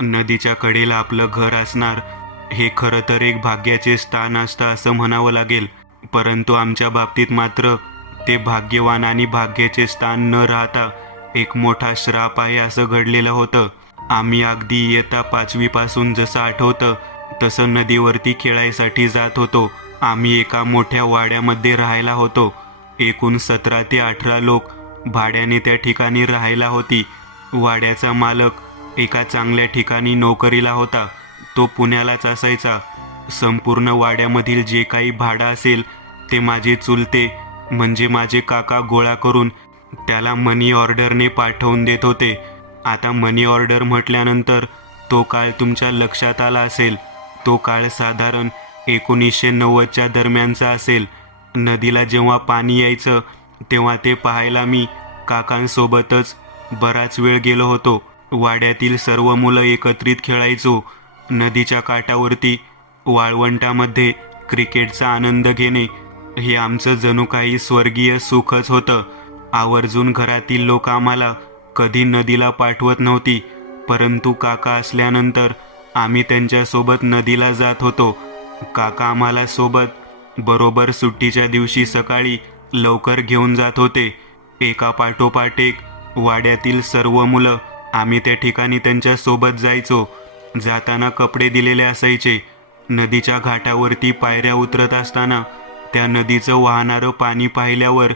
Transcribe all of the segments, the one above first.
नदीच्या कडेला आपलं घर असणार हे खरं तर एक भाग्याचे स्थान असतं असं म्हणावं लागेल, परंतु आमच्या बाबतीत मात्र ते भाग्यवान आणि भाग्याचे स्थान न राहता एक मोठा श्राप आहे असं घडलेलं होतं. आम्ही अगदी इयत्ता 5वी पासून जसं आठवतं तसं नदीवरती खेळायसाठी जात होतो. आम्ही एका मोठ्या वाड्यामध्ये राहायला होतो. एकूण 17 ते 18 लोक भाड्याने त्या ठिकाणी राहायला होती. वाड्याचा मालक एका चांगल्या ठिकाणी नोकरीला होता. तो पुण्यालाच असायचा. संपूर्ण वाड्यामधील जे काही भाडं असेल ते माझे चुलते म्हणजे माझे काका गोळा करून त्याला मनी ऑर्डरने पाठवून देत होते. आता मनी ऑर्डर म्हटल्यानंतर तो काळ तुमच्या लक्षात आला असेल. तो काळ साधारण 1990च्या दरम्यानचा असेल. नदीला जेव्हा पाणी यायचं तेव्हा ते पाहायला मी काकांसोबतच बराच वेळ गेलो होतो. वाड्यातील सर्व मुलं एकत्रित खेळायचो. नदीच्या काठावरती वाळवंटामध्ये क्रिकेटचा आनंद घेणे हे आमचं जणू काही स्वर्गीय सुखच होतं. आवर्जून घरातील लोक आम्हाला कधी नदीला पाठवत नव्हती, परंतु काका असल्यानंतर आम्ही त्यांच्यासोबत नदीला जात होतो. काका आम्हाला सोबत बरोबर सुट्टीच्या दिवशी सकाळी लवकर घेऊन जात होते. एका पाठोपाठ एक वाड्यातील सर्व मुलं आम्ही त्या ठिकाणी त्यांच्या सोबत जायचो. जाताना कपडे दिलेले असायचे. नदीच्या घाटावरती पायऱ्या उतरत असताना त्या नदीचं वाहणारं पाणी पाहिल्यावर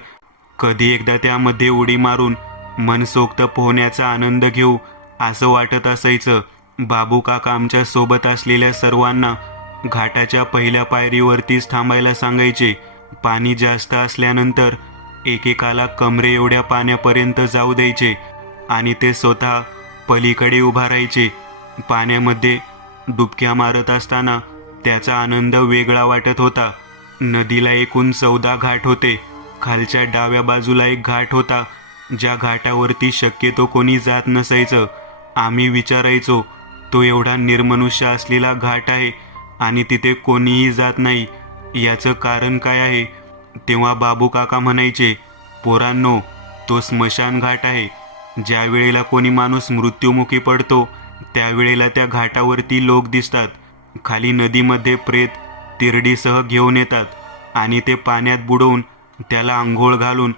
कधी एकदा त्यामध्ये उडी मारून मनसोक्त पोहण्याचा आनंद घेऊ असं वाटत असायचं. बाबू काका आमच्या सोबत असलेल्या सर्वांना घाटाच्या पहिल्या पायरीवरतीच थांबायला सांगायचे. पाणी जास्त असल्यानंतर एकेकाला कमरे एवढ्या पाण्यापर्यंत जाऊ द्यायचे आणि ते स्वतः पलीकडे उभा राहायचे. पाण्यामध्ये डुबक्या मारत असताना त्याचा आनंद वेगळा वाटत होता. नदीला एकूण 14 घाट होते. खालच्या डाव्या बाजूला एक घाट होता, ज्या घाटावरती शक्यतो कोणी जात नसायचं. आम्ही विचारायचो, तो एवढा निर्मनुष्य असलेला घाट आहे आणि तिथे कोणीही जात नाही, याचं कारण काय आहे? तेव्हा बाबू काका म्हणायचे, पोरांनो, तो स्मशान घाट आहे. ज्या वेळेला कोणी माणूस मृत्युमुखी पडतो त्यावेळेला त्या घाटावरती लोक दिसतात. खाली नदीमध्ये प्रेत तिरडीसह घेऊन येतात आणि ते पाण्यात बुडवून त्याला आंघोळ घालून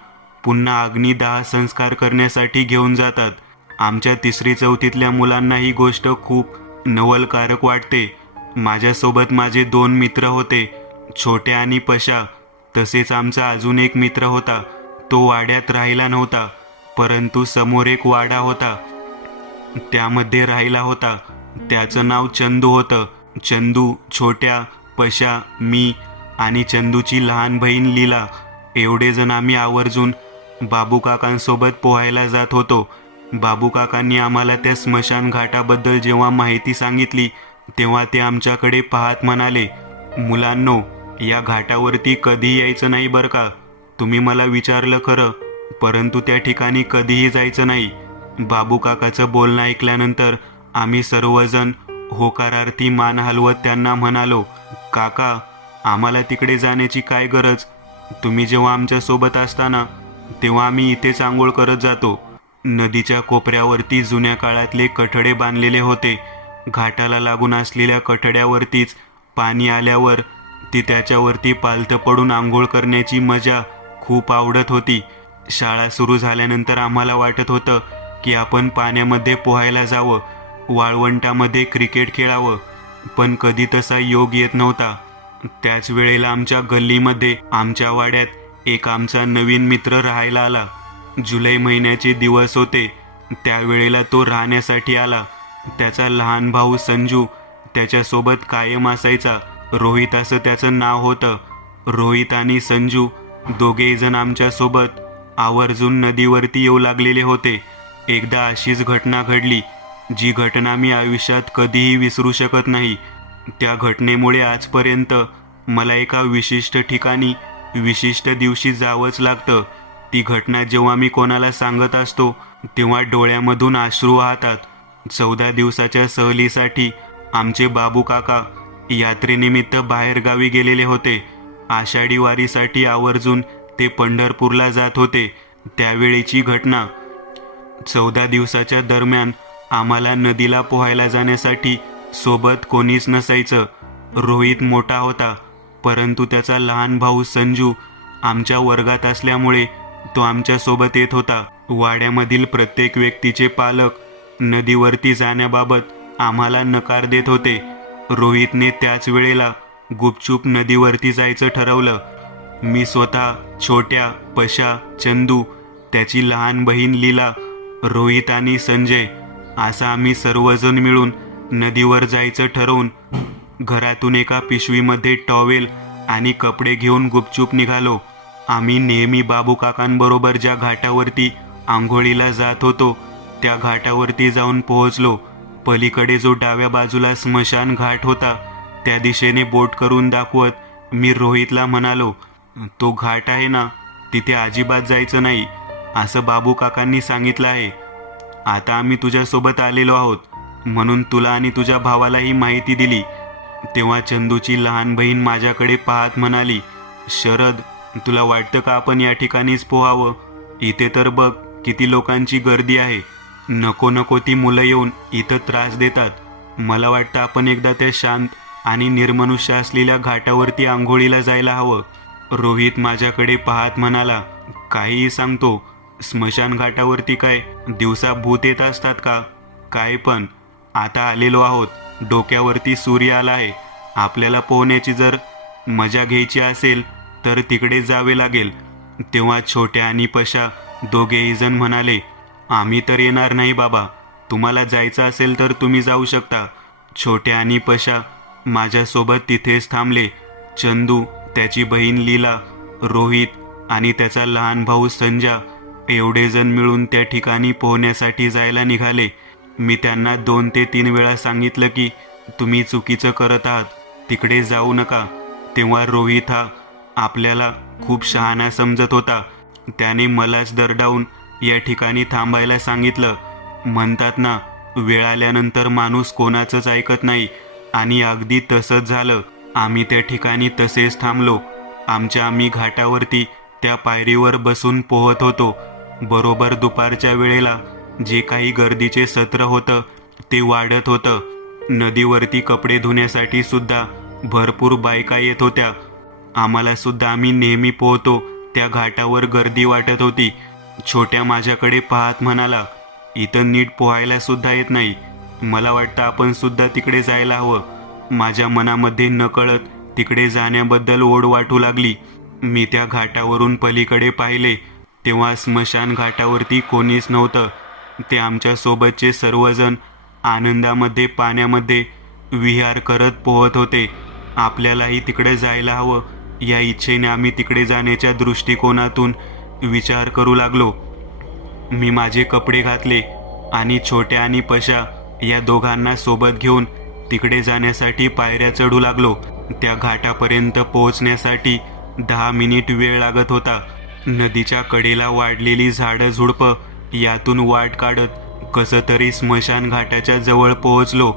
पुन्हा अग्निदाह संस्कार करण्यासाठी घेऊन जातात. आमच्या 3री-4थीतल्या मुलांना ही गोष्ट खूप नवलकारक वाटते. माझ्यासोबत माझे 2 मित्र होते, छोट्या आणि पशा. तसेच आमचा अजून एक मित्र होता. तो वाड्यात राहिला नव्हता, परंतु समोर एक वाडा होता, त्यामध्ये राहिला होता. त्याचं नाव चंदू होतं. चंदू, छोट्या, पशा, मी आणि चंदूची लहान बहीण लीला एवढे जण आम्ही आवर्जून बाबू काकांसोबत पोहायला जात होतो. बाबू काकांनी आम्हाला त्या स्मशान घाटाबद्दल जेव्हा माहिती सांगितली तेव्हा ते आमच्याकडे पाहत म्हणाले, मुलांनो, या घाटावरती कधी यायचं नाही बरं का. तुम्ही मला विचारलं खरं, परंतु त्या ठिकाणी कधीही जायचं नाही. बाबू काकाचं बोलणं ऐकल्यानंतर आम्ही सर्वजण होकारार्थी मान हलवत त्यांना म्हणालो, काका, आम्हाला तिकडे जाण्याची काय गरज? तुम्ही जेव्हा आमच्यासोबत असताना तेव्हा आम्ही इथेच आंघोळ करत जातो. नदीच्या कोपऱ्यावरती जुन्या काळातले कठडे बांधलेले होते. घाटाला लागून असलेल्या कठड्यावरतीच पाणी आल्यावर ती त्याच्यावरती पालथं पडून आंघोळ करण्याची मजा खूप आवडत होती. शाळा सुरू झाल्यानंतर आम्हाला वाटत होतं की आपण पाण्यामध्ये पोहायला जावं, वाळवंटामध्ये क्रिकेट खेळावं, पण कधी तसा योग येत नव्हता. त्याच वेळेला आमच्या गल्लीमध्ये आमच्या वाड्यात एक आमचा नवीन मित्र राहायला आला. जुलै महिन्याचे दिवस होते. त्यावेळेला तो राहण्यासाठी आला. त्याचा लहान भाऊ संजू त्याच्यासोबत कायम असायचा. रोहित असं त्याचं नाव होतं. रोहित आणि संजू दोघेही जण आमच्यासोबत आवर्जून नदीवरती येऊ लागलेले होते. एकदा अशीच घटना घडली, जी घटना मी आयुष्यात कधीही विसरू शकत नाही. त्या घटनेमुळे आजपर्यंत मला एका विशिष्ट ठिकाणी विशिष्ट दिवशी जावंच लागतं. ती घटना जेव्हा मी कोणाला सांगत असतो तेव्हा डोळ्यामधून अश्रू वाहतात. 14 दिवसाच्या सहलीसाठी आमचे बाबू काका यात्रेनिमित्त बाहेरगावी गेलेले होते. आषाढी वारीसाठी आवर्जून ते पंढरपूरला जात होते. त्यावेळेची घटना. 14 दिवसाच्या दरम्यान आम्हाला नदीला पोहायला जाण्यासाठी सोबत कोणीच नसायचं. रोहित मोठा होता, परंतु त्याचा लहान भाऊ संजू आमच्या वर्गात असल्यामुळे तो आमच्यासोबत येत होता. वाड्यामधील प्रत्येक व्यक्तीचे पालक नदीवरती जाण्याबाबत आम्हाला नकार देत होते. रोहितने त्याच वेळेला गुपचूप नदीवरती जायचं ठरवलं. मी स्वतः, छोट्या, पशा, चंदू, त्याची लहान बहीण लीला, रोहित आणि संजय असं आम्ही सर्वजण मिळून नदीवर जायचं ठरवून घरातून एका पिशवीमध्ये टॉवेल आणि कपडे घेऊन गुपचूप निघालो. आम्ही नेहमी बाबू काकांबरोबर ज्या घाटावरती आंघोळीला जात होतो त्या घाटावरती जाऊन पोहोचलो. पलीकडे जो डाव्या बाजूला स्मशान घाट होता त्या दिशेने बोट करून दाखवत मी रोहितला म्हणालो, तो घाट आहे ना, तिथे अजिबात जायचं नाही असं बाबू काकांनी सांगितलं आहे. आता आम्ही तुझ्यासोबत आलेलो आहोत म्हणून तुला आणि तुझ्या भावालाही माहिती दिली. तेव्हा चंदूची लहान बहीण माझ्याकडे पाहत म्हणाली, शरद, तुला वाटतं का आपण या ठिकाणीच पोहावं? इथे तर बघ किती लोकांची गर्दी आहे. नको नको ती मुलं येऊन इथं त्रास देतात. मला वाटतं आपण एकदा त्या शांत आणि निर्मनुष्य असलेल्या घाटावरती आंघोळीला जायला हवं. रोहित माझ्याकडे पाहत म्हणाला, काहीही सांगतो. स्मशान घाटावरती काय दिवसा भूत येत असतात का? काय पण, आता आलेलो आहोत. डोक्यावरती सूर्य आला आहे. आपल्याला पोहण्याची जर मजा घ्यायची असेल तर तिकडे जावे लागेल. तेव्हा छोट्या आणि पशा दोघेही जण म्हणाले, आम्ही तर येणार नाही बाबा. तुम्हाला जायचं असेल तर तुम्ही जाऊ शकता. छोट्या आणि पशा माझ्यासोबत तिथेच थांबले. चंदू, त्याची बहीण लीला, रोहित आणि त्याचा लहान भाऊ संजा एवढे जण मिळून त्या ठिकाणी पोहण्यासाठी जायला निघाले. मी त्यांना 2 ते 3 वेळा सांगितलं की तुम्ही चुकीचं करत आहात, तिकडे जाऊ नका. तेव्हा रोहित हा आपल्याला खूप शहाणा समजत होता. त्याने मलाच दरडावून या ठिकाणी थांबायला सांगितलं. म्हणतात ना, वेळ आल्यानंतर माणूस कोणाचंच ऐकत नाही, आणि अगदी तसंच झालं. आम्ही त्या ठिकाणी तसेच थांबलो. आम्ही घाटावरती त्या पायरीवर बसून पोहत होतो. बरोबर दुपारच्या वेळेला जे काही गर्दीचे सत्र होतं ते वाढत होतं. नदीवरती कपडे धुण्यासाठी सुद्धा भरपूर बायका येत होत्या. आम्हाला सुद्धा, आम्ही नेहमी पोहतो त्या घाटावर गर्दी वाटत होती. छोट्या माझ्याकडे पाहत म्हणाला, इथं नीट पोहायला सुद्धा येत नाही. मला वाटतं आपण सुद्धा तिकडे जायला हवं. माझ्या मनामध्ये नकळत तिकडे जाण्याबद्दल ओढ वाटू लागली. मी त्या घाटावरून पलीकडे पाहिले तेव्हा स्मशान घाटावरती कोणीच नव्हतं. ते आमच्या सोबतचे सर्वजण आनंदामध्ये पाण्यामध्ये विहार करत पोहत होते. आपल्यालाही तिकडे जायला हवं या इच्छेने आम्ही तिकडे जाण्याच्या दृष्टिकोनातून विचार करू लागलो. मी माझे कपडे घातले आणि छोट्या आणि पशा या दोघांना सोबत घेऊन तिकडे जाण्यासाठी पायऱ्या चढू लागलो. त्या घाटापर्यंत पोहोचण्यासाठी 10 मिनिट वेळ लागत होता. नदीच्या कडेला वाढलेली झाडं झुडपं यातून वाट काढत कसं तरी स्मशान घाटाच्या जवळ पोहोचलो.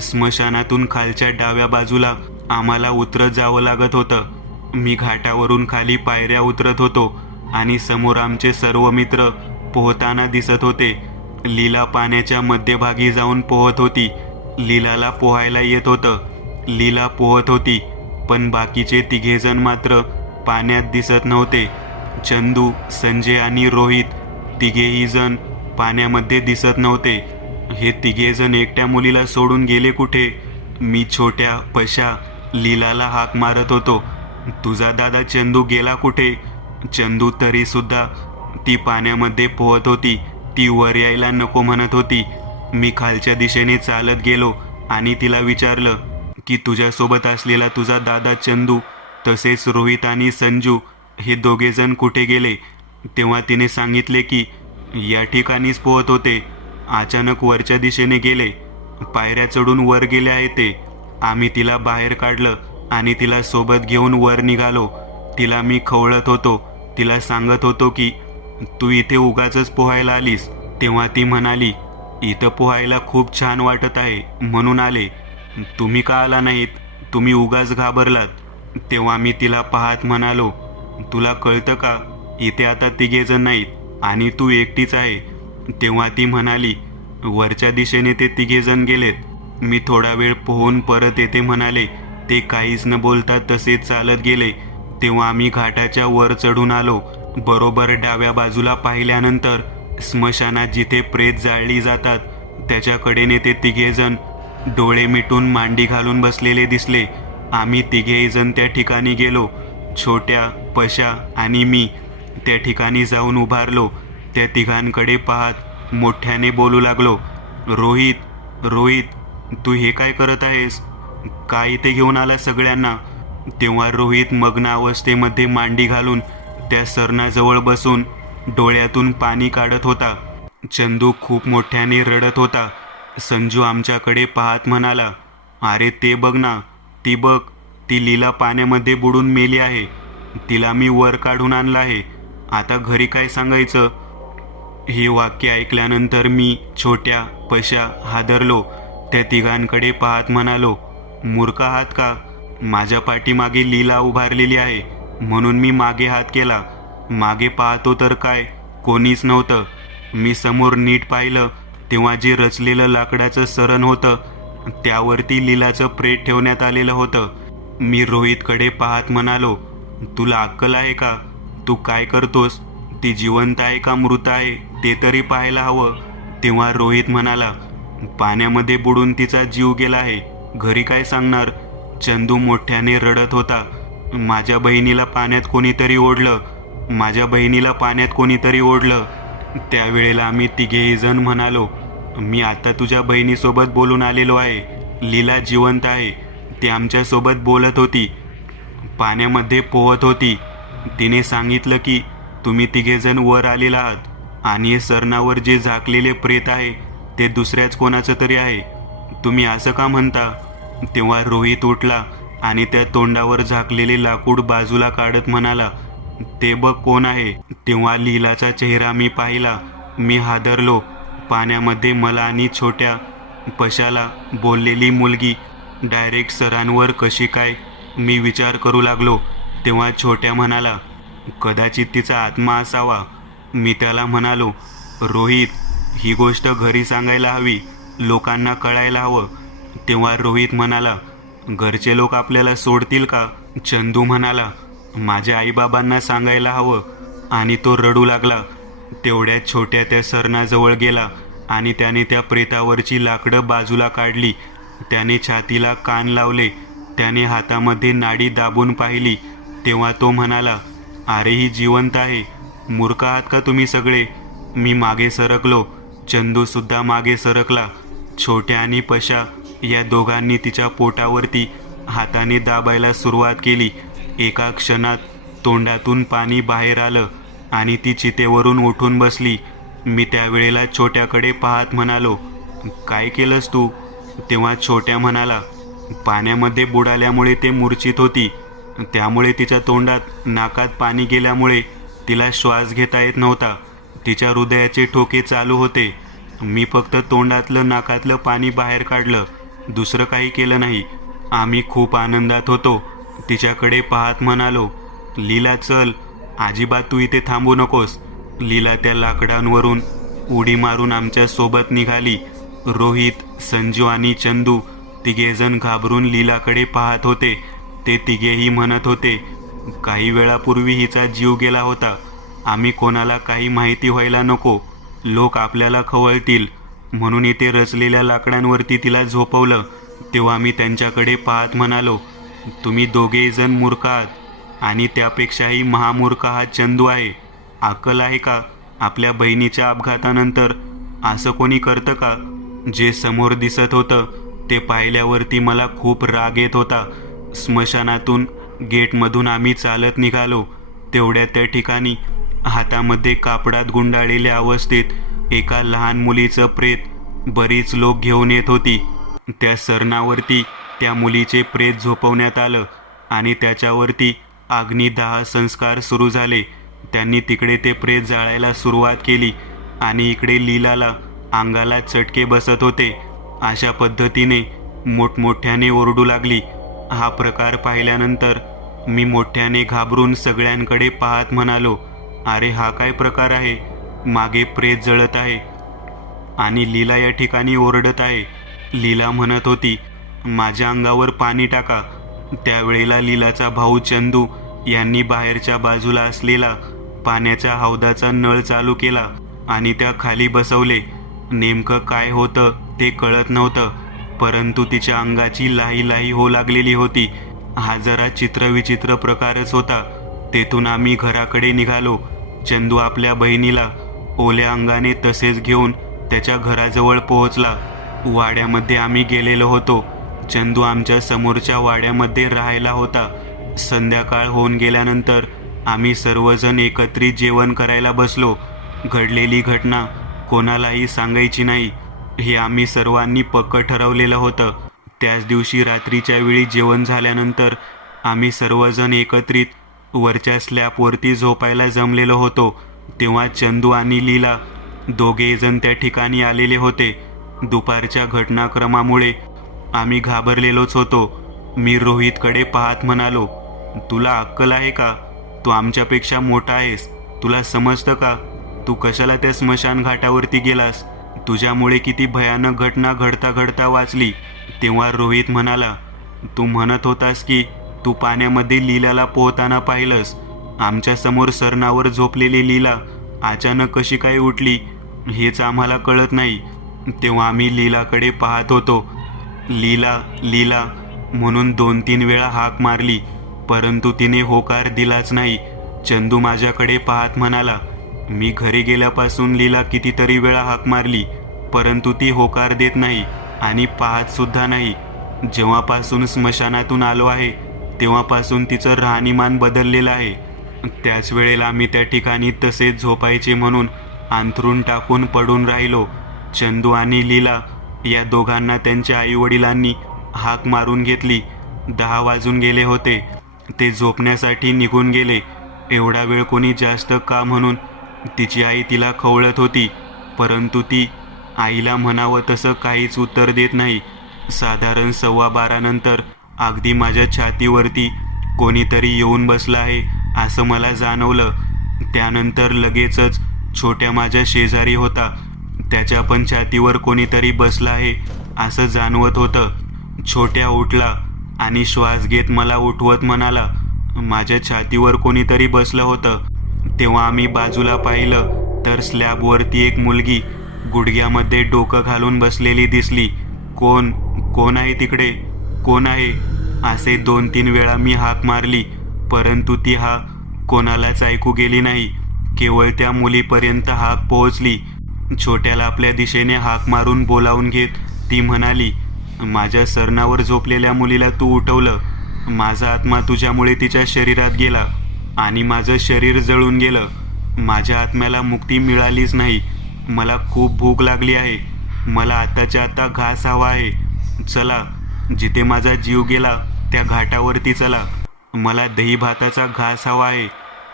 स्मशानातून खालच्या डाव्या बाजूला आम्हाला उतरत जावं लागत होतं. मी घाटावरून खाली पायऱ्या उतरत होतो आणि समोर आमचे सर्व मित्र पोहताना दिसत होते. लीला पाण्याच्या मध्यभागी जाऊन पोहत होती. लीलाला पोहायला येत होतं. लीला पोहत होती, पण बाकीचे 3 जण मात्र पाण्यात दिसत नव्हते. चंदू, संजय आणि रोहित 3ही जण पाण्यामध्ये दिसत नव्हते. हे 3 जण एकट्या मुलीला सोडून गेले कुठे? मी छोट्या, पशा, लीलाला हाक मारत होतो, तुझा दादा चंदू गेला कुठे? चंदू तरी सुद्धा ती पाण्यामध्ये पोहत होती. ती वर यायला नको म्हणत होती. मी खालच्या दिशेने चालत गेलो आणि तिला विचारलं की तुझ्यासोबत असलेला तुझा दादा चंदू तसेच रोहित आणि संजू हे 2 जण कुठे गेले? तेव्हा तिने सांगितले की या ठिकाणीच पोहत होते. अचानक वरच्या दिशेने गेले. पायऱ्या चढून वर गेले आहे ते. आम्ही तिला बाहेर काढलं आणि तिला सोबत घेऊन वर निघालो. तिला मी खवळत होतो. तिला सांगत होतो की तू इथे उगाचच पोहायला आलीस. तेव्हा ती म्हणाली, इथं पोहायला खूप छान वाटत आहे म्हणून आले. तुम्ही का आला नाहीत? तुम्ही उगाच घाबरलात. तेव्हा मी तिला पाहत म्हणालो, तुला कळतं का, इथे आता 3 जण नाहीत आणि तू एकटीच आहे. तेव्हा ती म्हणाली, वरच्या दिशेने ते तिघेजण गेलेत. मी थोडा वेळ पोहून परत येते म्हणाले. ते काहीच न बोलता तसेच चालत गेले. तेव्हा आम्ही घाटाच्या वर चढून आलो. बरोबर डाव्या बाजूला पाहिल्यानंतर स्मशानात जिथे प्रेत जाळली जातात त्याच्याकडेने ते तिघेजण डोळे मिटून मांडी घालून बसलेले दिसले. आम्ही तिघेही जण त्या ठिकाणी गेलो. छोट्या, पशा आणि मी त्या ठिकाणी जाऊन उभारलो. त्या तिघांकडे पाहत मोठ्याने बोलू लागलो, रोहित, रोहित, तू हे काय करत आहेस? काय इथे घेऊन आला सगळ्यांना? तेव्हा रोहित मग्न अवस्थेमध्ये मांडी घालून त्या सरणाजवळ बसून डोळ्यातून पाणी काढत होता. चंदू खूप मोठ्याने रडत होता. संजू आमच्याकडे पाहत म्हणाला, अरे ते बघ ना, ती बघ, ती लीला पाण्यामध्ये बुडून मेली आहे. तिला मी वर काढून आणलं आहे. आता घरी काय सांगायचं? हे वाक्य ऐकल्यानंतर मी, छोट्या, पशा हादरलो. त्या तिघांकडे पाहत म्हणालो, मूर्ख आहात का? माझ्या पाठीमागे लीला उभारलेली आहे म्हणून मी मागे हात केला. मागे पाहतो तर काय, कोणीच नव्हतं. मी समोर नीट पाहिलं तेव्हा जे रचलेलं लाकडाचं सरण होतं त्यावरती लीलाचं प्रेत ठेवण्यात आलेलं होतं. मी रोहितकडे पाहत म्हणालो, तुला अक्कल आहे का? तू काय करतोस? ती जिवंत आहे का मृत आहे ते तरी पाहायला हवं. तेव्हा रोहित म्हणाला, पाण्यामध्ये बुडून तिचा जीव गेला आहे, घरी काय सांगणार? चंदू मोठ्याने रडत होता, माझ्या बहिणीला पाण्यात कोणीतरी ओढलं, माझ्या बहिणीला पाण्यात कोणीतरी ओढलं. त्यावेळेला आम्ही तिघेही जण म्हणालो, मी आता तुझ्या बहिणीसोबत बोलून आलेलो आहे. लीला जिवंत आहे. ती आमच्यासोबत बोलत होती, पाण्यामध्ये पोहत होती. तिने सांगितलं की तुम्ही तिघेजण वर आलेला आहात आणि हे सरणावर जे झाकलेले प्रेत आहे ते दुसऱ्याच कोणाचं तरी आहे. तुम्ही असं का म्हणता? तेव्हा रोहित उठला आणि त्या तोंडावर झाकलेले लाकूड बाजूला काढत म्हणाला, ते बघ कोण आहे. तेव्हा लीलाचा चेहरा मी पाहिला. मी हादरलो. पाण्यामध्ये मला आणि छोट्या, पशाला बोललेली मुलगी डायरेक्ट सरांवर कशी काय? मी विचार करू लागलो. तेव्हा छोट्या म्हणाला, कदाचित तिचा आत्मा असावा. मी त्याला म्हणालो, रोहित, ही गोष्ट घरी सांगायला हवी, लोकांना कळायला हवं. तेव्हा रोहित म्हणाला, घरचे लोक आपल्याला सोडतील का? चंदू म्हणाला, माझ्या आईबाबांना सांगायला हवं. आणि तो रडू लागला. तेवढ्यात छोट्या त्या सरणाजवळ गेला आणि त्याने त्या प्रेतावरची लाकडं बाजूला काढली. त्याने छातीला कान लावले. त्याने हातामध्ये नाडी दाबून पाहिली. तेव्हा तो म्हणाला, अरे ही जिवंत आहे. मूर्ख आहात का तुम्ही सगळे? मी मागे सरकलो. चंदूसुद्धा मागे सरकला. छोट्या आणि पशा या दोघांनी तिच्या पोटावरती हाताने दाबायला सुरुवात केली. एका क्षणात तोंडातून पाणी बाहेर आलं आणि ती चितेवरून उठून बसली. मी त्यावेळेला छोट्याकडे पाहत म्हणालो, काय केलंस तू? तेव्हा छोट्या म्हणाला, पाण्यामध्ये बुडाल्यामुळे ते मूर्छित होती. त्यामुळे तिच्या तोंडात, नाकात पाणी गेल्यामुळे तिला श्वास घेता येत नव्हता. तिच्या हृदयाचे ठोके चालू होते. मी फक्त तोंडातलं, नाकातलं पाणी बाहेर काढलं, दुसरं काही केलं नाही. आम्ही खूप आनंदात होतो. तिच्याकडे पाहत म्हणालो, लीला चल, अजिबात तू इथे थांबू नकोस. लीला त्या लाकडांवरून उडी मारून आमच्या सोबत निघाली. रोहित, संजू आणि चंदू तिघेजण घाबरून लीलाकडे पाहत होते. ते तिघेही म्हणत होते, काही वेळापूर्वी हिचा जीव गेला होता. आम्ही कोणाला काही माहिती व्हायला नको, लोक आपल्याला खवळतील म्हणून इथे रचलेल्या लाकडांवरती तिला झोपवलं. तेव्हा मी त्यांच्याकडे पाहत म्हणालो, तुम्ही दोघेही जण मूर्ख आहात आणि त्यापेक्षाही महामूर्ख हा चंदू आहे. अक्कल आहे का? आपल्या बहिणीच्या अपघातानंतर असं कोणी करतं का? जे समोर दिसत होतं ते पाहिल्यावरती मला खूप राग येत होता. स्मशानातून गेटमधून आम्ही चालत निघालो. तेवढ्या त्या ठिकाणी हातामध्ये कापडात गुंडाळलेल्या अवस्थेत एका लहान मुलीचं प्रेत बरीच लोक घेऊन येत होती. त्या सरणावरती त्या मुलीचे प्रेत झोपवण्यात आलं आणि त्याच्यावरती अग्निदाह संस्कार सुरू झाले. त्यांनी तिकडे ते प्रेत जाळायला सुरुवात केली आणि इकडे लीलाला अंगाला चटके बसत होते. अशा पद्धतीने मोठमोठ्याने ओरडू लागली. हा प्रकार पाहिल्यानंतर मी मोठ्याने घाबरून सगळ्यांकडे पाहत म्हणालो, अरे हा काय प्रकार आहे? मागे प्रेत जळत आहे. आणि लीला या ठिकाणी ओरडत आहे. लीला म्हणत होती, माझ्या अंगावर पाणी टाका. त्यावेळेला लीलाचा भाऊ चंदू यांनी बाहेरच्या बाजूला असलेला पाण्याच्या हौदाचा नळ चालू केला आणि त्या खाली बसवले. नेमकं काय होतं ते कळत नव्हतं, परंतु तिच्या अंगाची लाही लाही होऊ लागलेली होती. हा जरा चित्रविचित्र प्रकारच होता. तेथून आम्ही घराकडे निघालो. चंदू आपल्या बहिणीला ओल्या अंगाने तसेच घेऊन त्याच्या घराजवळ पोहोचला. वाड्यामध्ये आम्ही गेलेलो होतो. चंदू आमच्या समोरच्या वाड्यामध्ये राहायला होता. संध्याकाळ होऊन गेल्यानंतर आम्ही सर्वजण एकत्रित जेवण करायला बसलो. घडलेली घटना कोणालाही सांगायची नाही हे आम्ही सर्वांनी पक्कं ठरवलेलं होतं. त्याच दिवशी रात्रीच्या वेळी जेवण झाल्यानंतर आम्ही सर्वजण एकत्रित वरच्या स्लॅबवरती झोपायला जमलेलो होतो. तेव्हा चंदू आणि लीला दोघेजण त्या ठिकाणी आलेले होते. दुपारच्या घटनाक्रमामुळे आम्ही घाबरलेलोच होतो. मी रोहितकडे पाहत म्हणालो, तुला अक्कल आहे का? तू आमच्यापेक्षा मोठा आहेस. तुला समजतं का? तू कशाला त्या स्मशान घाटावरती गेलास? तुझ्यामुळे किती भयानक घटना घडता घडता वाचली. तेव्हा रोहित म्हणाला, तू म्हणत होतास की तू पाण्यामध्ये लीलाला पोहताना पाहिलंस. आमच्या समोर सरणावर झोपलेली लीला अचानक कशी काय उठली हेच आम्हाला कळत नाही. तेव्हा आम्ही लीलाकडे पाहत होतो. लीला लीला म्हणून 2-3 वेळा हाक मारली, परंतु तिने होकार दिलाच नाही. चंदू माझ्याकडे पाहत म्हणाला, मी घरी गेल्यापासून लीला कितीतरी वेळा हाक मारली, परंतु ती होकार देत नाही आणि पाहत सुद्धा नाही. जेव्हापासून स्मशानातून आलो आहे तेव्हापासून तिचं राहणीमान बदललेलं आहे. त्याच वेळेला आम्ही त्या ठिकाणी तसेच झोपायचे म्हणून अंथरूण टाकून पडून राहिलो. चंदू आणि लीला या दोघांना त्यांच्या आईवडिलांनी हाक मारून घेतली. 10 वाजून गेले होते. ते झोपण्यासाठी निघून गेले. एवढा वेळ कोणी जास्त का म्हणून तिची आई तिला खवळत होती, परंतु ती आईला म्हणावं तसं काहीच उत्तर देत नाही. साधारण 12:15 नंतर अगदी माझ्या छातीवरती कोणीतरी येऊन बसलं आहे असं मला जाणवलं. त्यानंतर लगेचच छोट्या माझ्या शेजारी होता. त्याच्या पण छातीवर कोणीतरी बसलं आहे असं जाणवत होतं. छोट्या उठला आणि श्वास घेत मला उठवत म्हणाला, माझ्या छातीवर कोणीतरी बसलं होतं. तेव्हा आम्ही बाजूला पाहिलं तर स्लॅबवरती एक मुलगी गुडघ्यामध्ये डोकं घालून बसलेली दिसली. कोण कोण आहे तिकडे? कोण आहे? असे 2-3 वेळा मी हाक मारली, परंतु ती हाक कोणालाच ऐकू गेली नाही. केवळ त्या मुलीपर्यंत हाक पोहोचली. छोट्याला आपल्या दिशेने हाक मारून बोलावून घेत ती म्हणाली, माझ्या सरणावर झोपलेल्या मुलीला तू उठवलं. माझा आत्मा तुझ्यामुळे तिच्या शरीरात गेला आणि माझं शरीर जळून गेलं. माझ्या आत्म्याला मुक्ती मिळालीच नाही. मला खूप भूक लागली आहे. मला आताच्या आता घास हवा आहे. चला, जिथे माझा जीव गेला त्या घाटावरती चला. मला दही भाताचा घास हवा आहे.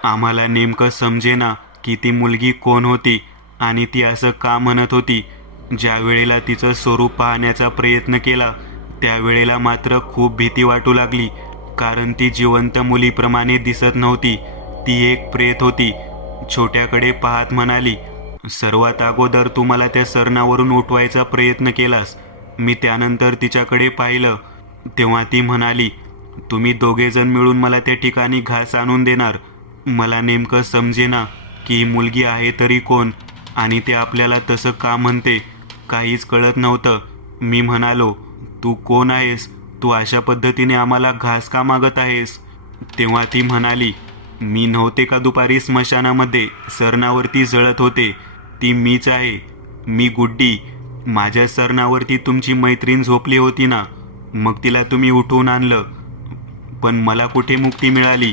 आम्हाला नेमकं समजेना की ती मुलगी कोण होती आणि ती असं का म्हणत होती. ज्या वेळेला तिचं स्वरूप पाहण्याचा प्रयत्न केला त्यावेळेला मात्र खूप भीती वाटू लागली, कारण ती जिवंत मुलीप्रमाणे दिसत नव्हती. ती एक प्रेत होती. छोट्याकडे पाहत म्हणाली, सर्वात अगोदर तू मला त्या सरणावरून उठवायचा प्रयत्न केलास. मी त्यानंतर तिच्याकडे पाहिलं तेव्हा ती म्हणाली, तुम्ही दोघेजण मिळून मला त्या ठिकाणी घास आणून देणार. मला नेमकं समजेना की ही मुलगी आहे तरी कोण आणि ते आपल्याला तसं का म्हणते, काहीच कळत नव्हतं. मी म्हणालो, तू कोण आहेस? तू अशा पद्धतीने आम्हाला घास का मागत आहेस? तेव्हा ती म्हणाली, मी नव्हते का दुपारी स्मशानामध्ये सरणावरती जळत होते? ती मीच आहे. मी गुड्डी. माझ्या सरणावरती तुमची मैत्रीण झोपली होती ना, मग तिला तुम्ही उठवून आणलं. पण मला कुठे मुक्ती मिळाली?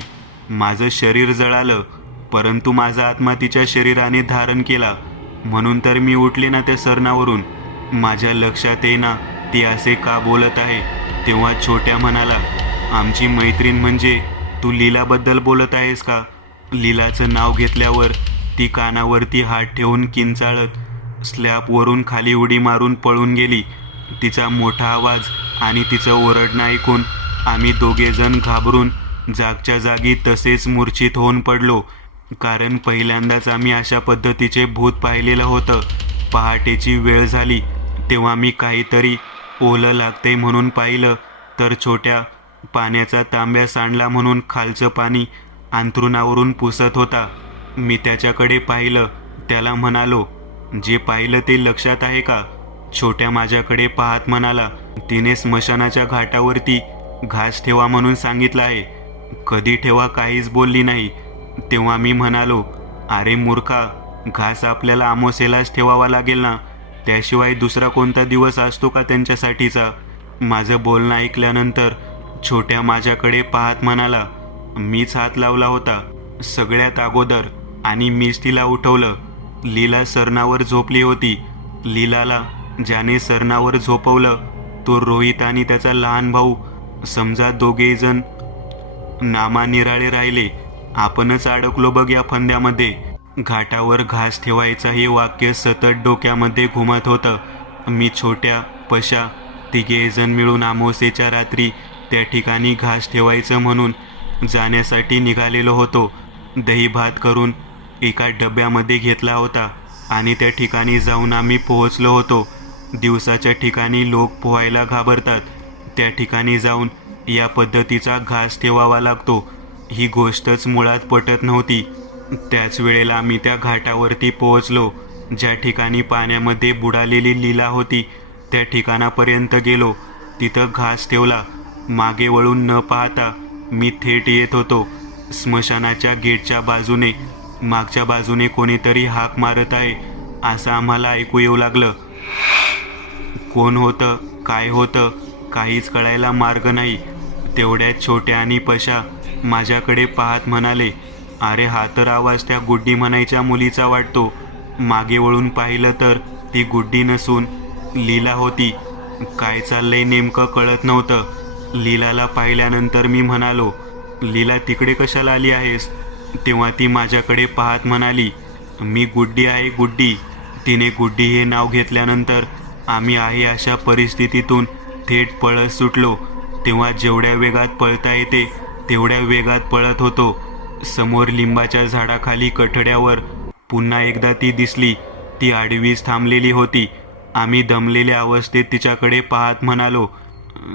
माझं शरीर जळालं, परंतु माझा आत्मा तिच्या शरीराने धारण केला. म्हणून तर मी उठले ना त्या सरणावरून. माझ्या लक्षात येईना ती असे का बोलत आहे. तेव्हा छोट्या म्हणाला, आमची मैत्रीण म्हणजे तू लीलाबद्दल बोलत आहेस का? लीलाचं नाव घेतल्यावर ती कानावरती हात ठेवून किंचाळत स्लॅबवरून खाली उडी मारून पळून गेली. तिचा मोठा आवाज आणि तिचं ओरडणं ऐकून आम्ही दोघेजण घाबरून जागच्या जागी तसेच मूर्छित होऊन पडलो, कारण पहिल्यांदाच आम्ही अशा पद्धतीचे भूत पाहिलेलं होतं. पहाटेची वेळ झाली तेव्हा मी काहीतरी ओलं लागतंय म्हणून पाहिलं तर छोट्या पाण्याचा तांब्या सांडला म्हणून खालचं पाणी अंथरुणावरून पुसत होता. मी त्याच्याकडे पाहिलं. त्याला म्हणालो, जे पाहिलं ते लक्षात आहे का? छोट्या माझ्याकडे पाहत म्हणाला, तिने स्मशानाच्या घाटावरती घास ठेवा म्हणून सांगितलं आहे. कधी ठेवा काहीच बोलली नाही. तेव्हा मी म्हणालो, अरे मूर्खा, घास आपल्याला अमावास्येलाच ठेवावा लागेल ना, त्याशिवाय दुसरा कोणता दिवस असतो का त्यांच्यासाठीचा? माझं बोलणं ऐकल्यानंतर छोट्या माझ्याकडे पाहत म्हणाला, मीच हात लावला होता सगळ्यात अगोदर आणि मीच तिला उठवलं. लीला सरणावर झोपली होती. लीलाला ज्याने सरणावर झोपवलं तो रोहित आणि त्याचा लहान भाऊ. समजा दोघेही जण नामानिराळे राहिले. आपणच अडकलो बघ या फंद्यामध्ये. घाटावर घास ठेवायचा हे वाक्य सतत डोक्यामध्ये घुमत होतं. मी, छोट्या, पशा तिघेजण मिळून अमावास्येच्या रात्री त्या ठिकाणी घास ठेवायचं म्हणून जाण्यासाठी निघालेलो होतो. दही भात करून एका डब्यामध्ये घेतला होता आणि त्या ठिकाणी जाऊन आम्ही पोहोचलो होतो. दिवसाच्या ठिकाणी लोक पोहायला घाबरतात. त्या ठिकाणी जाऊन या पद्धतीचा घास ठेवावा लागतो ही गोष्टच मुळात पटत नव्हती. त्याच वेळेला आम्ही त्या घाटावरती पोहोचलो ज्या ठिकाणी पाण्यामध्ये बुडालेली लीला होती. त्या ठिकाणापर्यंत गेलो. तिथं घास ठेवला. मागे वळून न पाहता मी थेट येत होतो. स्मशानाच्या गेटच्या बाजूने मागच्या बाजूने कोणीतरी हाक मारत आहे असं आम्हाला ऐकू येऊ लागलं. कोण होतं, काय होतं, काहीच कळायला मार्ग नाही. तेवढ्यात छोट्या आणि पशा माझ्याकडे पाहत म्हणाले, अरे हा तर आवाज त्या गुड्डी म्हणायच्या मुलीचा वाटतो. मागे वळून पाहिलं तर ती गुड्डी नसून लीला होती. काय चाललंय नेमकं कळत नव्हतं. लीलाला पाहिल्यानंतर मी म्हणालो, लीला तिकडे कशाला आली आहेस? तेव्हा ती माझ्याकडे पाहत म्हणाली, मी गुड्डी आहे, गुड्डी. तिने गुड्डी हे नाव घेतल्यानंतर आम्ही आहे अशा परिस्थितीतून थेट पळत सुटलो. तेव्हा जेवढ्या वेगात पळता येते तेवढ्या वेगात पळत होतो. समोर लिंबाच्या झाडाखाली कठड्यावर पुन्हा एकदा ती दिसली. ती आडवीच थांबलेली होती. आम्ही दमलेल्या अवस्थेत तिच्याकडे पाहत म्हणालो,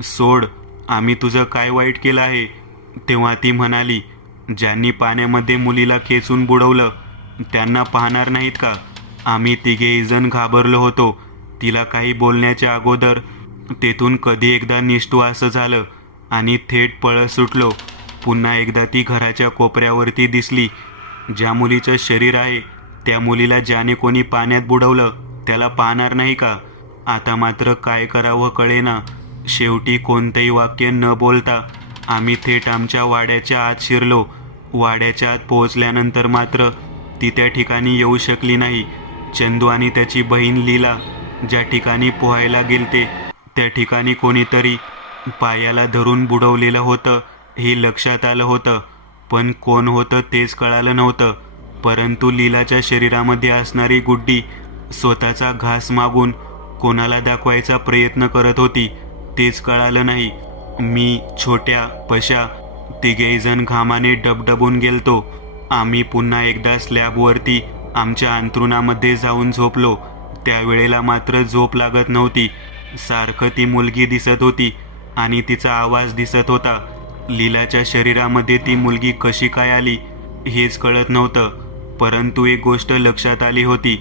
सोड, आम्ही तुझं काय वाईट केलं आहे? तेव्हा ती म्हणाली, ज्यांनी पाण्यामध्ये मुलीला खेचून बुडवलं त्यांना पाहणार नाहीत का? आम्ही तिघेही जण घाबरलो होतो. तिला काही बोलण्याच्या अगोदर तेथून कधी एकदा निष्ठू असं झालं आणि थेट पळत सुटलो. पुन्हा एकदा ती घराच्या कोपऱ्यावरती दिसली. ज्या मुलीचं शरीर आहे त्या मुलीला ज्याने कोणी पाण्यात बुडवलं त्याला पाहणार नाही का? आता मात्र काय करावं कळेना. शेवटी कोणतंही वाक्य न बोलता आम्ही थेट आमच्या वाड्याच्या आत शिरलो. वाड्याच्या आत पोहोचल्यानंतर मात्र ती त्या ठिकाणी येऊ शकली नाही. चंदू आणि त्याची बहीण लीला ज्या ठिकाणी पोहायला गेलते त्या ठिकाणी कोणीतरी पायाला धरून बुडवलेलं होतं हे लक्षात आलं होतं, पण कोण होतं तेच कळालं नव्हतं. परंतु लीलाच्या शरीरामध्ये असणारी गुड्डी स्वतःचा घास मागून कोणाला दाखवायचा प्रयत्न करत होती तेच कळालं नाही. मी, छोट्या, पशा तिघेजण घामाने डबडबून गेलतो. आम्ही पुन्हा एकदा स्लॅबवरती आमच्या अंथरुणामध्ये जाऊन झोपलो. त्यावेळेला मात्र झोप लागत नव्हती. सारखं ती मुलगी दिसत होती आणि तिचा आवाज दिसत होता. लीलाच्या शरीरामध्ये ती मुलगी कशी काय आली हेच कळत नव्हतं. परंतु एक गोष्ट लक्षात आली होती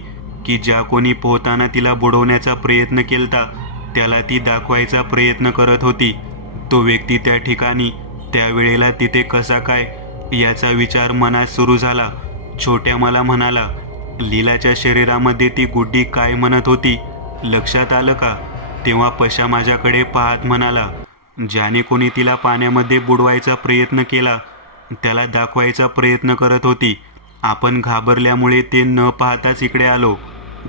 की ज्या कोणी पोहताना तिला बुडवण्याचा प्रयत्न केलता त्याला ती दाखवायचा प्रयत्न करत होती. तो व्यक्ती त्या ठिकाणी त्यावेळेला तिथे कसा काय याचा विचार मनात सुरू झाला. छोट्या मला म्हणाला, लीलाच्या शरीरामध्ये ती गुड्डी काय म्हणत होती लक्षात आलं का? तेव्हा पशा माझ्याकडे पाहत म्हणाला, ज्याने कोणी तिला पाण्यामध्ये बुडवायचा प्रयत्न केला त्याला दाखवायचा प्रयत्न करत होती. आपण घाबरल्यामुळे ते न पाहताच इकडे आलो.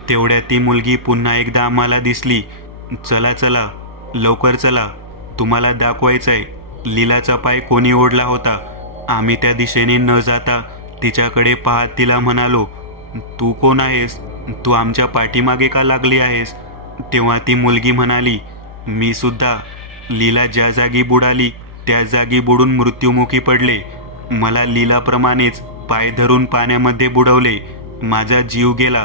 तेवढ्यात ती मुलगी पुन्हा एकदा आम्हाला दिसली. चला चला, लवकर चला, तुम्हाला दाखवायचंय लीलाचा पाय कोणी ओढला होता. आम्ही त्या दिशेने न जाता तिच्याकडे पाहत तिला म्हणालो, तू कोण आहेस? तू आमच्या पाठीमागे का लागली आहेस? तेव्हा ती मुलगी म्हणाली, मी सुद्धा लीला ज्या जागी बुडाली त्या जागी बुडून मृत्युमुखी पडले. मला लीलाप्रमाणेच पाय धरून पाण्यामध्ये बुडवले. माझा जीव गेला.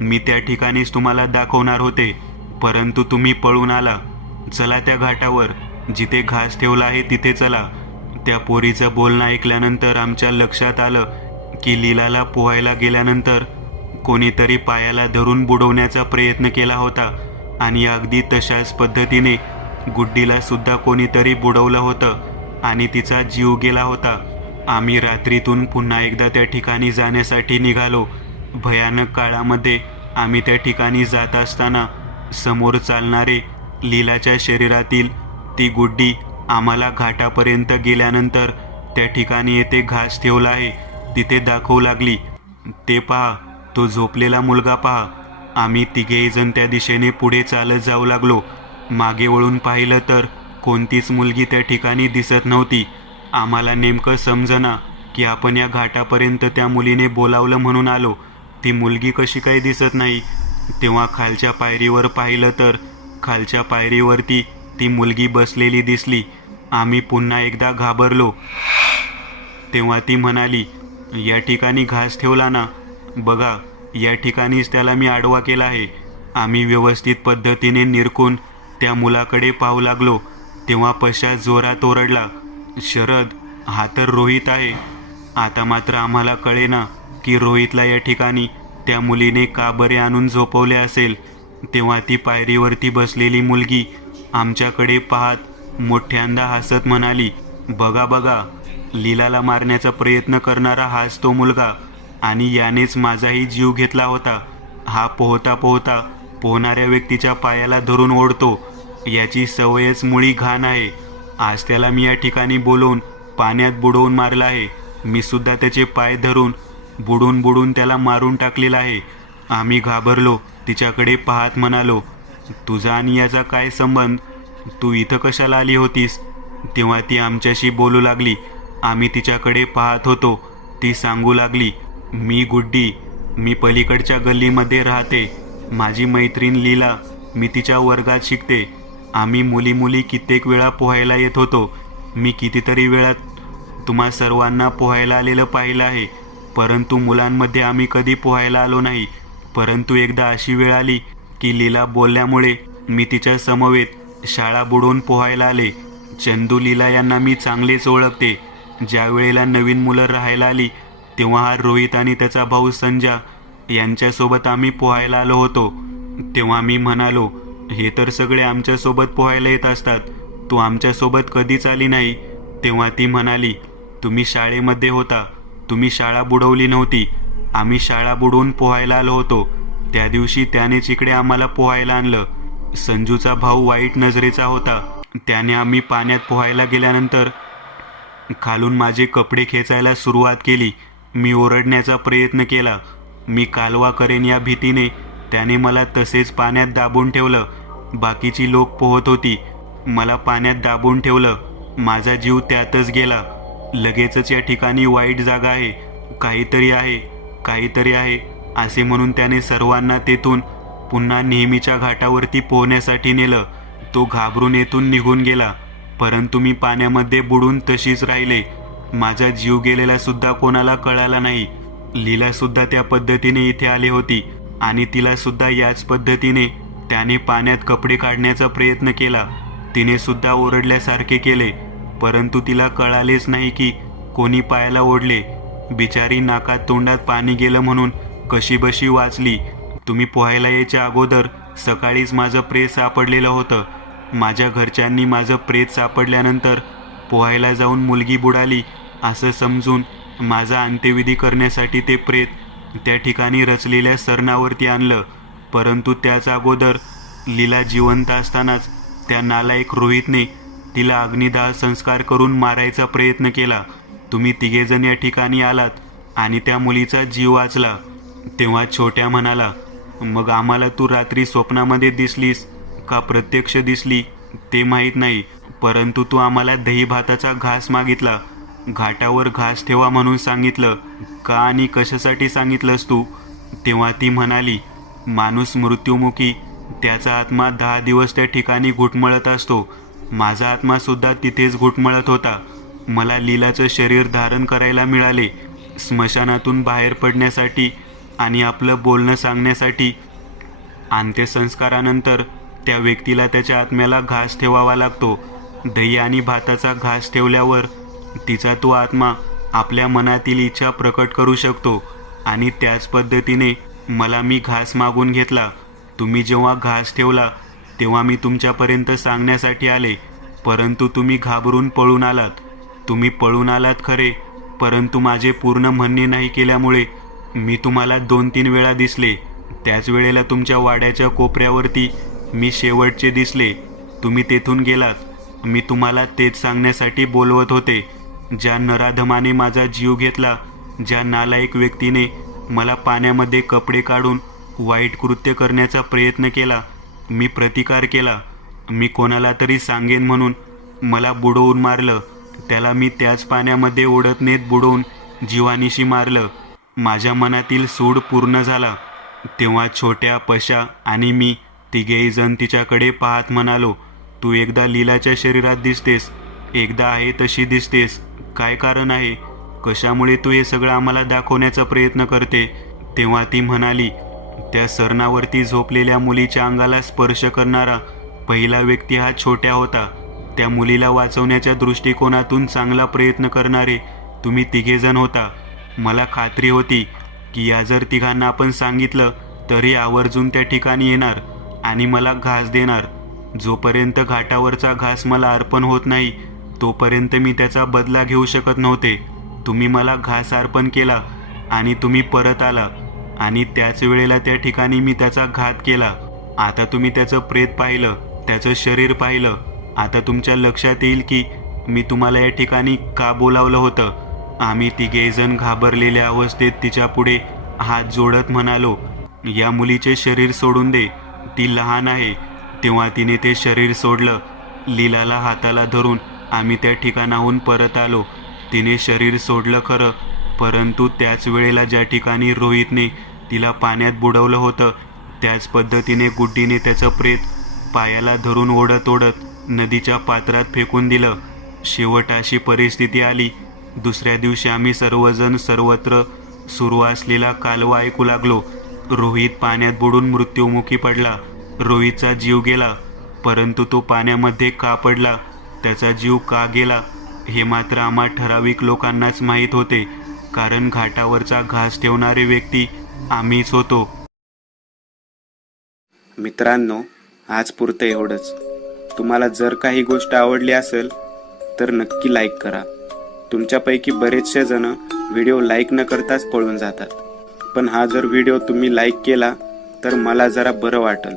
मी त्या ठिकाणीच तुम्हाला दाखवणार होते, परंतु तुम्ही पळून आला. चला त्या घाटावर, जिथे घास ठेवला आहे तिथे चला. त्या पोरीचं बोलणं ऐकल्यानंतर आमच्या लक्षात आलं की लीलाला पोहायला गेल्यानंतर कोणीतरी पायाला धरून बुडवण्याचा प्रयत्न केला होता आणि अगदी तशाच पद्धतीने गुड्डीला सुद्धा कोणीतरी बुडवलं होतं आणि तिचा जीव गेला होता. आम्ही रात्रीतून पुन्हा एकदा त्या ठिकाणी जाण्यासाठी निघालो. भयानक काळामध्ये आम्ही त्या ठिकाणी जात असताना समोर चालणारे लीलाच्या शरीरातील ती गुड्डी आम्हाला घाटापर्यंत गेल्यानंतर त्या ठिकाणी येथे घास ठेवला आहे तिथे दाखवू लागली. ते पहा, तो झोपलेला मुलगा पहा. आम्ही तिघेही जण त्या दिशेने पुढे चालत जाऊ लागलो. मागे वळून पाहिलं तर कोणतीच मुलगी त्या ठिकाणी दिसत नव्हती. आम्हाला नेमकं समजना की आपण या घाटापर्यंत त्या मुलीने बोलावलं म्हणून आलो, ती मुलगी कशी काही दिसत नाही. तेव्हा खालच्या पायरीवर पाहिलं तर खालच्या पायरीवरती ती मुलगी बसलेली दिसली. आम्ही पुन्हा एकदा घाबरलो. तेव्हा ती म्हणाली, या ठिकाणी घास ठेवला ना, बघा या ठिकाणीच त्याला मी आडवा केला आहे. आम्ही व्यवस्थित पद्धतीने निरखून त्या मुलाकडे पाहू लागलो. तेव्हा पश्चात जोरात ओरडला, शरद, हा तर रोहित आहे. आता मात्र आम्हाला कळेना की रोहितला या ठिकाणी त्या मुलीने का बरे आणून झोपवले असेल. तेव्हा ती पायरीवरती बसलेली मुलगी आमच्याकडे पाहत मोठ्यांदा हसत म्हणाली, बघा बघा, लीलाला मारण्याचा प्रयत्न करणारा हाच तो मुलगा आणि यानेच माझाही जीव घेतला होता. हा पोहता पोहता पोहणाऱ्या व्यक्तीच्या पायाला धरून ओढतो. याची सवयच मुळी घाण आहे. आज त्याला मी या ठिकाणी बोलवून पाण्यात बुडवून मारला आहे. मी सुद्धा त्याचे पाय धरून बुडून बुडून त्याला मारून टाकलेला आहे. आम्ही घाबरलो. तिच्याकडे पाहत म्हणालो, तुझा आणि याचा काय संबंध? तू इथं कशाला आली होतीस? तेव्हा ती आमच्याशी बोलू लागली. आम्ही तिच्याकडे पाहत होतो. ती सांगू लागली, मी गुड्डी, मी पलीकडच्या गल्लीमध्ये राहते. माझी मैत्रीण लीला, मी तिच्या वर्गात शिकते. आम्ही मुली मुली कित्येक वेळा पोहायला येत होतो. मी कितीतरी वेळा तुम्हा सर्वांना पोहायला आलेलं पाहिलं आहे, परंतु मुलांमध्ये आम्ही कधी पोहायला आलो नाही. परंतु एकदा अशी वेळ आली की लीला बोलल्यामुळे मी तिच्या समवेत शाळा बुडवून पोहायला आले. चंदू लीला यांना मी चांगलेच ओळखते. ज्या वेळेला नवीन मुलं राहायला आली तेव्हा हा रोहित आणि त्याचा भाऊ संजा यांच्यासोबत आम्ही पोहायला आलो होतो. तेव्हा मी म्हणालो, हे तर सगळे आमच्यासोबत पोहायला येत असतात, तू आमच्यासोबत कधीच आली नाही. तेव्हा ती म्हणाली, तुम्ही शाळेमध्ये होता, तुम्ही शाळा बुडवली नव्हती. आम्ही शाळा बुडवून पोहायला आलो होतो. त्या दिवशी त्यानेच इकडे आम्हाला पोहायला आणलं. संजूचा भाऊ वाईट नजरेचा होता. त्याने आम्ही पाण्यात पोहायला गेल्यानंतर खालून माझे कपडे खेचायला सुरुवात केली. मी ओरडण्याचा प्रयत्न केला. मी कालवा करेन या भीतीने त्याने मला तसेच पाण्यात दाबून ठेवलं. बाकीची लोक पोहत होती, मला पाण्यात दाबून ठेवलं. माझा जीव त्यातच गेला. लगेचच या ठिकाणी वाईट जागा आहे, काहीतरी आहे, काहीतरी आहे असे म्हणून त्याने सर्वांना तेथून पुन्हा नेहमीच्या घाटावरती पोहण्यासाठी नेलं. तो घाबरून येथून निघून गेला, परंतु मी पाण्यामध्ये बुडून तशीच राहिले. माझा जीव गेलेला सुद्धा कोणाला कळाला नाही. लीला सुद्धा त्या पद्धतीने इथे आली होती आणि तिला सुद्धा याच पद्धतीने त्याने पाण्यात कपडे काढण्याचा प्रयत्न केला. तिने सुद्धा ओरडल्यासारखे केले, परंतु तिला कळालेच नाही की कोणी पायाला ओढले. बिचारी नाकात तोंडात पाणी गेलं म्हणून कशीबशी वाचली. तुम्ही पोहायला यायच्या अगोदर सकाळीच माझं प्रेत सापडलेलं होतं. माझ्या घरच्यांनी माझं प्रेत सापडल्यानंतर पोहायला जाऊन मुलगी बुडाली असं समजून माझा अंत्यविधी करण्यासाठी ते प्रेत त्या ठिकाणी रचलेल्या सरणावरती आणलं. परंतु त्याच अगोदर लीला जिवंत असतानाच त्या नालायक रोहितने तिला अग्निदाह संस्कार करून मारायचा प्रयत्न केला. तुम्ही तिघेजण या ठिकाणी आलात आणि त्या मुलीचा जीव वाचला. तेव्हा छोट्या म्हणाला, मग आम्हाला तू रात्री स्वप्नामध्ये दिसलीस का प्रत्यक्ष दिसली ते माहीत नाही, परंतु तू आम्हाला दही भाताचा घास मागितला. घाटावर घास ठेवा म्हणून सांगितलं. का आणि कशासाठी सांगितलंस तू? तेव्हा ती म्हणाली, माणूस मृत्युमुखी त्याचा आत्मा 10 दिवस त्या ठिकाणी घुटमळत असतो. माझा आत्मासुद्धा तिथेच घुटमळत होता. मला लीलाचं शरीर धारण करायला मिळाले. स्मशानातून बाहेर पडण्यासाठी आणि आपलं बोलणं सांगण्यासाठी. अंत्यसंस्कारानंतर त्या व्यक्तीला त्याच्या आत्म्याला घास ठेवावा लागतो. दही आणि भाताचा घास ठेवल्यावर तिचा तो आत्मा आपल्या मनातील इच्छा प्रकट करू शकतो. आणि त्याच पद्धतीने मी घास मागून घेतला. तुम्ही जेव्हा घास ठेवला तेव्हा मी तुमच्यापर्यंत सांगण्यासाठी आले, परंतु तुम्ही घाबरून पळून आलात. तुम्ही पळून आलात खरे, परंतु माझे पूर्ण म्हणणे नाही केल्यामुळे मी तुम्हाला 2-3 वेळा दिसले. त्याच वेळेला तुमच्या वाड्याच्या कोपऱ्यावरती मी शेवटचे दिसले. तुम्ही तेथून गेलात. मी तुम्हाला तेच सांगण्यासाठी बोलवत होते. ज्या नराधमाने माझा जीव घेतला, ज्या नालायक व्यक्तीने मला पाण्यामध्ये कपडे काढून वाईट कृत्य करण्याचा प्रयत्न केला, मी प्रतिकार केला. मी कोणाला तरी सांगेन म्हणून मला बुडवून मारलं. त्याला मी त्याच पाण्यामध्ये ओढत नेत बुडवून जीवानिशी मारलं. माझ्या मनातील सूड पूर्ण झाला. तेव्हा छोट्या पशा आणि मी तिघेही जण तिच्याकडे पाहत म्हणालो, तू एकदा लीलाच्या शरीरात दिसतेस, एकदा आहे तशी दिसतेस. काय कारण आहे? कशामुळे तू हे सगळं आम्हाला दाखवण्याचा प्रयत्न करते? तेव्हा ती म्हणाली, त्या सरणावरती झोपलेल्या मुलीच्या अंगाला स्पर्श करणारा पहिला व्यक्ती हा छोट्या होता. त्या मुलीला वाचवण्याच्या दृष्टिकोनातून चांगला प्रयत्न करणारे तुम्ही तिघेजण होता. मला खात्री होती की या जर तिघांना आपण सांगितलं तरी आवर्जून त्या ठिकाणी येणार आणि मला घास देणार. जोपर्यंत घाटावरचा घास मला अर्पण होत नाही तोपर्यंत मी त्याचा बदला घेऊ शकत नव्हते. तुम्ही मला घास अर्पण केला आणि तुम्ही परत आला आणि त्याच वेळेला त्या ठिकाणी मी त्याचा घात केला. आता तुम्ही त्याचं प्रेत पाहिलं, त्याचं शरीर पाहिलं. आता तुमच्या लक्षात येईल की मी तुम्हाला या ठिकाणी का बोलावलं होतं. आम्ही तिघेजण घाबरलेल्या अवस्थेत तिच्या पुढे हात जोडत म्हणालो, या मुलीचे शरीर सोडून दे, ती लहान आहे. तेव्हा तिने ते शरीर सोडलं. लीलाला हाताला धरून आम्ही त्या ठिकाणाहून परत आलो. तिने शरीर सोडलं खरं, परंतु त्याच वेळेला ज्या ठिकाणी रोहितने तिला पाण्यात बुडवलं होतं त्याच पद्धतीने गुड्डीने त्याचं प्रेत पायाला धरून ओढत ओढत नदीच्या पात्रात फेकून दिलं. शेवट अशी परिस्थिती आली. दुसऱ्या दिवशी आम्ही सर्वजण सर्वत्र सुरू असलेला कालवा ऐकू लागलो. रोहित पाण्यात बुडून मृत्युमुखी पडला. रोहितचा जीव गेला, परंतु तो पाण्यामध्ये का पडला, त्याचा जीव का गेला हे मात्र आम्हा ठराविक लोकांनाच माहीत होते, कारण घाटावरचा घास ठेवणारे व्यक्ती आम्हीच होतो. मित्रांनो, आज पुरतं एवढंच. तुम्हाला जर काही गोष्ट आवडली असेल तर नक्की लाईक करा. तुमच्यापैकी बरेचसे जण व्हिडिओ लाईक न करताच पळून जातात, पण हा जर व्हिडिओ तुम्ही लाईक केला तर मला जरा बरं वाटेल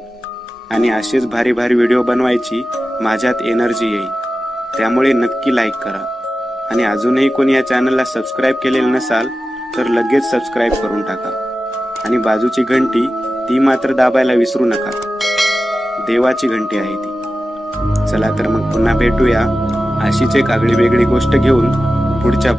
आणि असेच भारी भारी व्हिडिओ बनवायची माझ्यात एनर्जी येईल. त्यामुळे नक्की लाईक करा. आणि अजूनही कोणी या चॅनलला सबस्क्राईब केलेलं नसाल तर लगेच सबस्क्राईब करून टाका. आणि बाजूची घंटी ती मात्र दाबायला विसरू नका. देवाची घंटी आहे ती. चला तर मग पुन्हा भेटूया अशीच एक आगळी वेगळी गोष्ट घेऊन पुढच्या